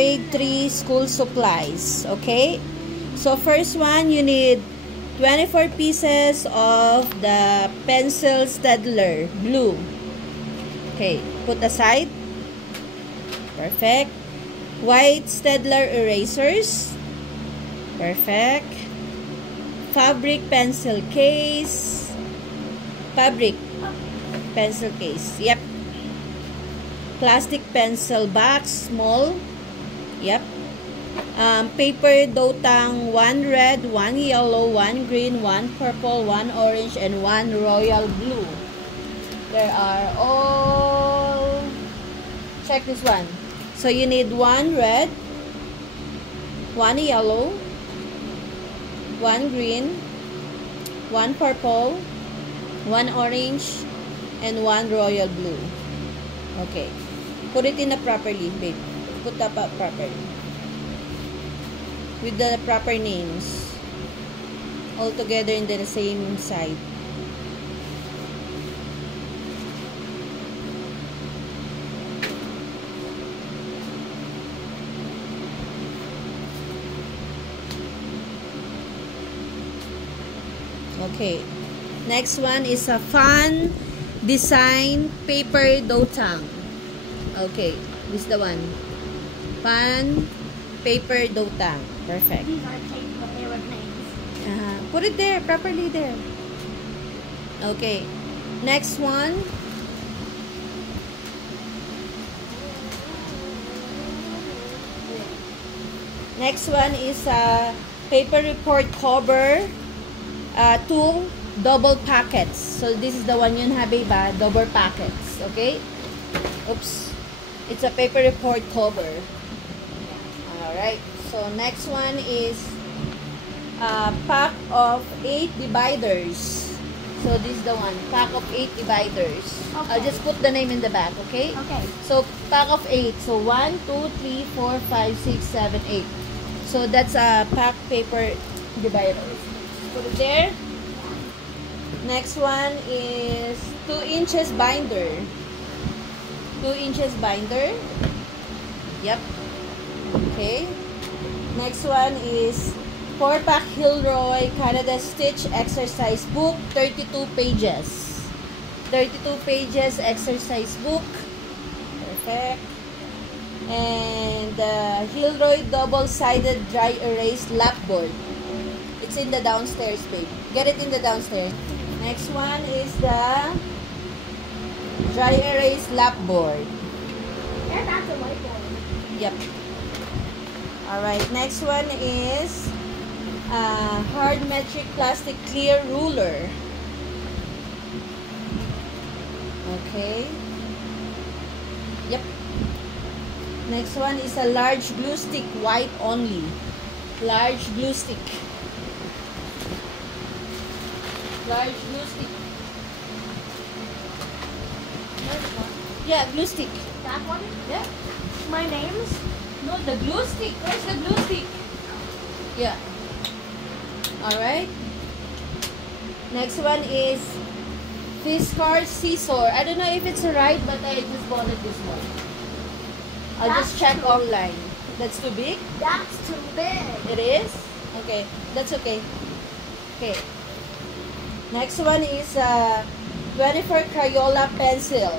grade 3 school supplies. Okay? So, first one, you need 24 pieces of the pencil Staedtler blue. Okay, put aside. Perfect. White Staedtler erasers. Perfect. Fabric pencil case. Fabric pencil case. Yep. Plastic pencil box, small. Yep. Paper dotang, 1 red, 1 yellow, 1 green, 1 purple, 1 orange, and 1 royal blue. There are all... Check this one. So you need 1 red, 1 yellow, 1 green, 1 purple, 1 orange, and 1 royal blue. Okay. Put it in properly, babe. Put that up properly. With the proper names. All together in the same side. Okay. Next one is a fun design paper dotang. Okay. This is the one. Fun paper dotang. Perfect. These are taped, but they were names. Put it there. Properly there. Okay. Next one. Next one is a paper report cover. 2 double packets. So this is the one yun habiba, double packets. Okay? Oops. It's a paper report cover. Alright. So next one is a pack of 8 dividers. So this is the one. Pack of 8 dividers. Okay. I'll just put the name in the back. Okay? Okay. So pack of 8. So 1, 2, 3, 4, 5, 6, 7, 8. So that's a pack paper dividers. Put it there. Next one is 2 inches binder. 2 inches binder. Yep. Okay. Next one is 4-pack Hilroy Canada Stitch exercise book, 32 pages. 32 pages exercise book. Perfect. And Hilroy double-sided dry erase lapboard. It's in the downstairs, babe. Get it in the downstairs. Next one is the dry erase lapboard. And that's a whiteboard. Yep. Alright, next one is hard metric plastic clear ruler. Okay. Yep. Next one is a large glue stick, white only. Large glue stick. Large glue stick. Yeah, glue stick. That one? Yeah. My name's? No, the glue stick. Where's the glue stick? Yeah. Alright. Next one is Fiskars scissor. I don't know if it's right, but I just bought it this one. I'll just check online. That's too big? That's too big. It is? Okay. That's okay. Okay. Next one is 24 Crayola pencil.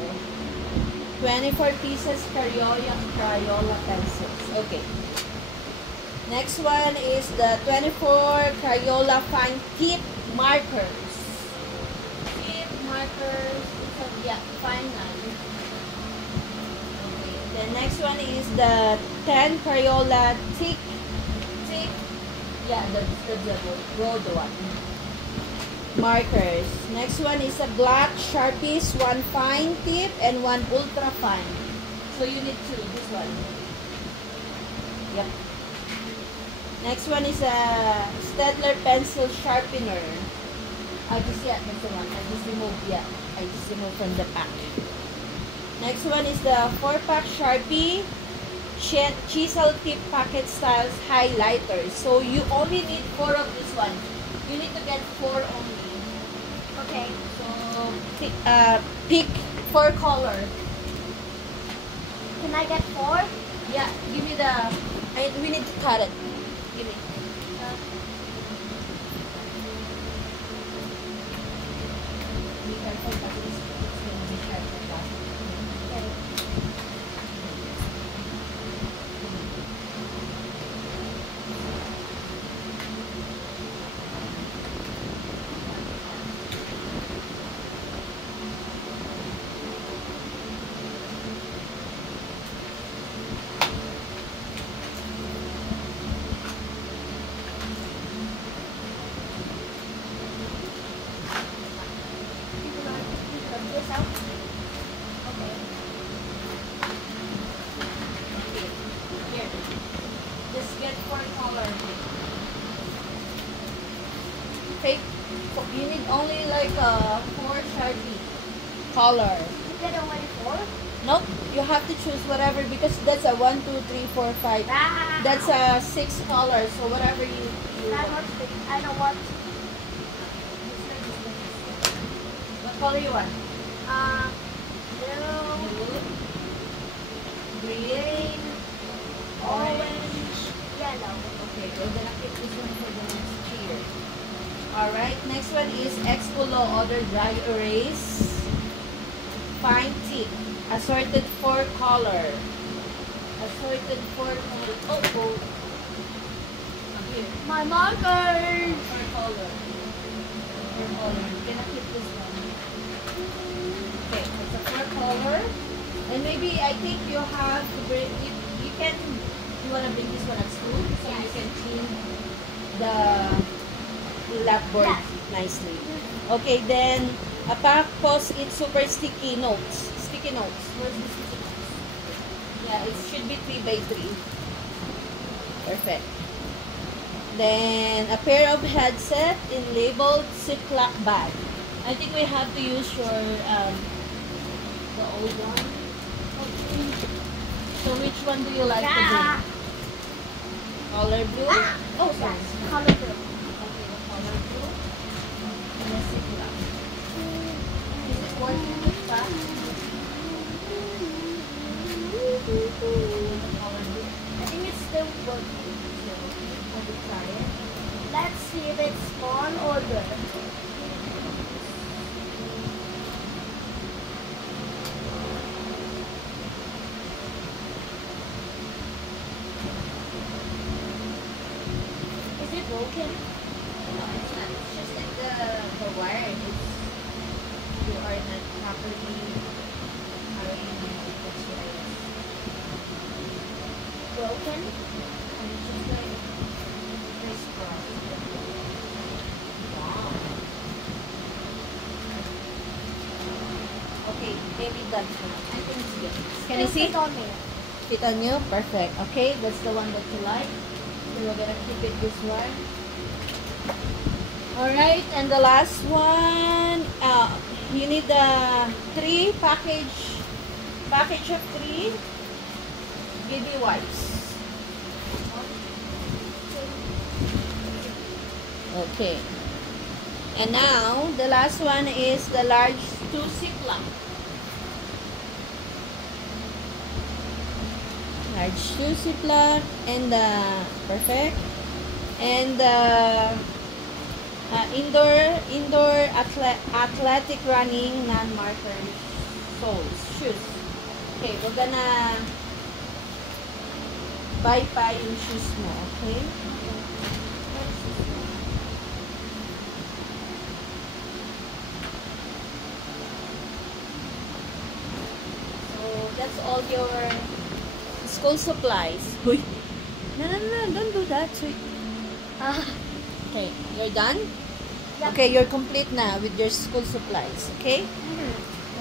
24 pieces Crayola pencils. Okay. Next one is the 24 Crayola fine tip markers. Tip markers. Yeah, fine line. Okay. The next one is the 10 Crayola thick. Yeah, that's the road one. Markers. Next one is a black Sharpies, 1 fine tip and 1 ultra fine. So you need 2. This one. Yep. Next one is a Staedtler pencil sharpener. That's the one. I just removed from the pack. Next one is the 4-pack Sharpie chisel tip packet styles highlighters. So you only need 4 of this one. You need to get 4 only. Okay. So pick 4 color. Can I get 4? Yeah, give me the. We need to cut it. Give me. Be careful, but it's gonna be sharp like that. This out. Okay. Here. Just get 4 color. Okay. So you need only like 4 Sharpie color. You get only 4? Nope. You have to choose whatever because that's a 1, 2, 3, 4, 5. Ah. That's a 6 colors. So whatever you That want. one's big. I know what. What color you want? Blue, Green. green, Orange. orange, yellow. Okay, we're gonna keep this one for the next year. Alright, next one is Expolo Other Dry Erase. Fine tip. Assorted 4 color. Assorted 4 color. Oh. Here. My markers. 4 color. 4 color. We're gonna keep this one. Okay, it's a 4 color. And maybe I think you have to bring, you can, you want to bring this one at school so you Yes. can clean the blackboard Yes. nicely. Okay, then a pack post-it super sticky notes. Sticky notes. Where's the sticky notes? Yeah, it should be 3 by 3. Perfect. Then a pair of headset in labeled Ziploc bag. I think we have to use your the old one. So which one do you like to Yeah. bring? Color blue? Ah. Oh, sorry. Yes, color blue. Okay, the color blue. And the Ziploc. Is it working with that? The color blue. I think it's still working. So, have you try it? Let's see if it's on or good. Is it broken? No, it's not. It's just that the wire is, you are not properly arranged. That's why Broken? and it's just like crisscross. Wow. Okay, maybe that's one. I think it's good. Can you Still see? fit on me. Fit on you? Perfect. Okay, that's the one that you like. So we're gonna keep it this one. Alright, and the last one, you need the 3 package of 3 baby wipes. Okay. And now, the last one is the large 2 Ziploc. Large 2 Ziploc and the perfect and the indoor athletic running non-marker shoes. Okay, we're gonna buy pa yung shoes mo, okay? So that's all your school supplies. Uy. No, don't do that. Sweet. Okay, you're done? Yep. Okay, you're complete now with your school supplies, okay?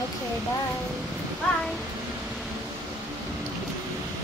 Okay, bye. Bye.